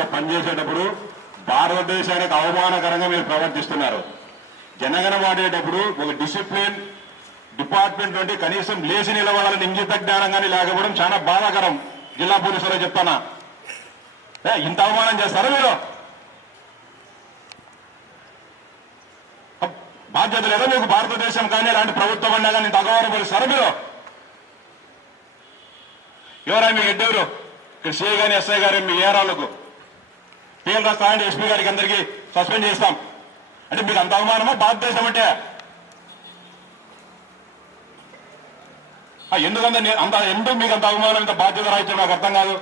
సంస్థలో పనిచేసేటప్పుడు భారతదేశానికి అవమానకరంగా మీరు ప్రవర్తిస్తున్నారు. జనగణ వాడేటప్పుడు ఒక డిసిప్లిన్ డిపార్ట్మెంట్ నుండి కనీసం లేచి నిలబడాలని ఇంగిత జ్ఞానం కానీ లేకపోవడం చాలా బాధాకరం. జిల్లా పోలీసులో చెప్తానా, ఇంత అవమానం చేస్తారా మీరు? బాధ్యత లేదా మీకు? భారతదేశం కానీ ఇలాంటి ప్రభుత్వం అన్నా కానీ ఇంత అగౌరవపరుస్తారా మీరు? ఎవరా మీకు హెడ్ ఎవరు? ఇక్కడ సిఐ గాని ఎస్ఐ గారు మీ ఏరాలకు పేర్లు రాస్తామంటే ఎస్పీ గారికి అందరికీ సస్పెండ్ చేస్తాం అంటే మీకు అంత అవమానమా భారతదేశం అంటే? ఎందుకు మీకు అంత అవమానం, ఇంత బాధ్యత రాయించడం నాకు అర్థం కాదు.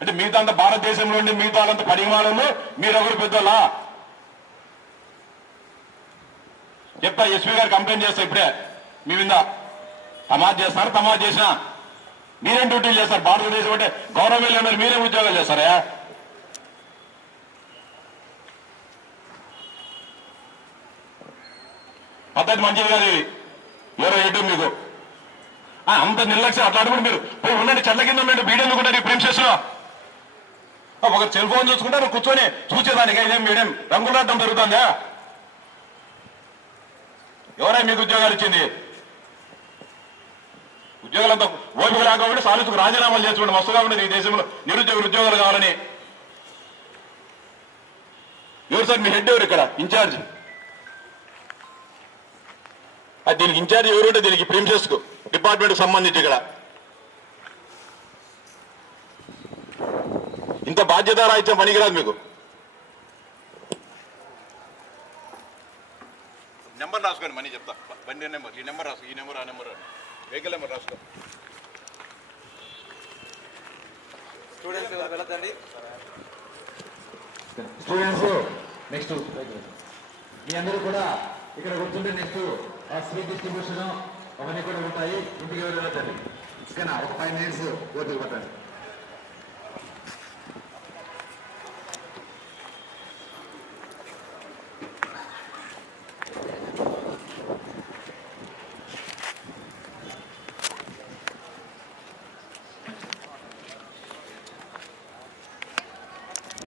అంటే మిగతా అంత భారతదేశంలో ఉండి మిగతా అంత పరిమాణంలో మీరెవరు పెద్దోళ్ళా? చెప్తా, ఎస్పీ గారు కంప్లైంట్ చేస్తా ఇప్పుడే మీ మీద. తమాజ్ చేస్తారు, తమాజ్ చేసినా మీరేం డ్యూటీలు చేస్తారు? భారతదేశం అంటే గౌరవం వెళ్ళిన మీరేం ఉద్యోగాలు చేస్తారా? పద్ధతి మంచిది కాదు ఇది. ఎవరో ఏంటో మీకు అంత నిర్లక్ష్యం. అట్లాంటి మీరు పోయి ఉండండి, చెట్ల కింద ఉండండి. మీడియం కూడా ప్రేమ్ లో ఒక సెల్ ఫోన్ చూసుకుంటారు, కూర్చొని చూసేదానికి ఇదేం మీడియం రంగులాటం జరుగుతుందా? ఎవరై మీకు ఉద్యోగాలు ఇచ్చింది? ఉద్యోగాలంతా ఓపిక రాకపోతే సాలుకు రాజీనామాలు చేసుకోండి. మస్తుగా ఉండేది ఈ దేశంలో నిరుద్యోగులు ఉద్యోగాలు కావాలని. ఎవరు సార్ మీ హెడ్ ఎవరు ఇక్కడ ఇన్ఛార్జ్? దీనికి ఇన్ఛార్జ్ ఎవరుంటే దీనికి ప్రిన్సెస్ కు డిపార్ట్మెంట్ సంబంధించి ఇక్కడ ఇంత బాధ్యత రాయించడం పనికిరాదు మీకు. నెంబర్ రాసుకోండి, మనీ చెప్తా. బండి నెంబర్, ఈ నెంబర్ రాసుకో, ఈ నెంబర్ ఆ నెంబర్ వెహికల్ నెంబర్ రాసుకో. స్టూడెంట్స్ నెక్స్ట్ మీ అందరూ కూడా ఇక్కడ కూర్చుంటే నెక్స్ట్ స్వీట్ డిస్ట్రిబ్యూషన్ అవన్నీ కూడా ఉంటాయి. ఇంటికి వెళ్ళాలి. ఓకేనా? ఒక 5 minutes ఓపిక పట్టండి.